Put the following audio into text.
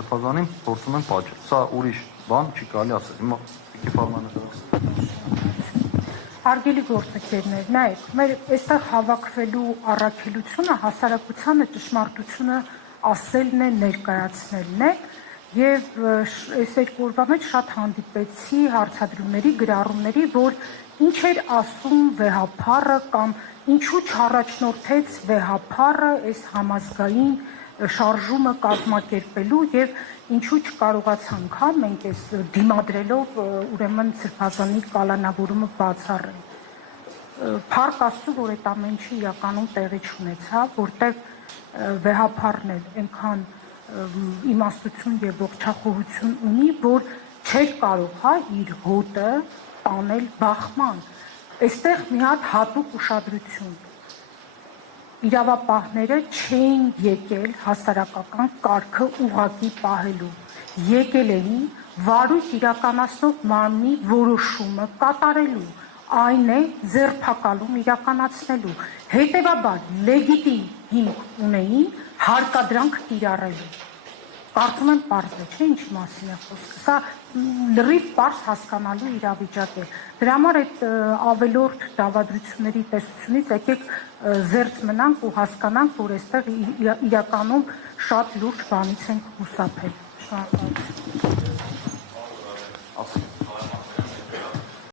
սրբազանին փորձում են պատճել։ Սա ուրիշ բան չի կարելի ասել։ Հիմա Հարգելի գործընկերներ, նայեք, մեր այստեղ հավաքվելու առաքելությունը հասարակությանը ճշմարտությունը ասելն է, ներկայացնելն է, եւ այս երկու օրվա մեջ շատ հանդիպեցի հարցադրումների, գրառումների, որ ինչ էր ասում վեհափառը կամ ինչու չառաջնորդեց վեհափառը այս համազգային շարժումը կազմակերպելու եւ ինչու չկարողացանք մենք այս դիմադրելով ուրեմն սրբազանի կալանավորումը բացառել։ Փառք Աստծո, որ այդ ամեն ինչը իրականում տեղի չունեցավ, որտեղ վեհափառն էլ այնքան իմաստություն եւ ողջախոհություն ունի, որ չէր կարող իր հոտը տանել բախման։ Այստեղ մի հատ հատուկ ուշադրություն իրավապահները չէին եկել հասարակական կարգը ուղղակի պահելու, եկել էին վարույթ իրականացնող մարմնի որոշումը կատարելու, այն է ձերբակալում իրականացնելու, հետևաբար լեգիտիմ հիմք ունեին հարկադրանք կիրառելու։ Կարծում եմ պարզ է, չէ՞ ինչի մասին է խոսքը։ Սա լրիվ պարզ հասկանալու իրավիճակ է։ Դրա համար այդ ավելորդ դավադրությունների տեսությունից եկեք զերծ մնանք ու հասկանանք, որ այստեղ իրականում շատ լուրջ բանից ենք խուսափել։ Շնորհակալություն։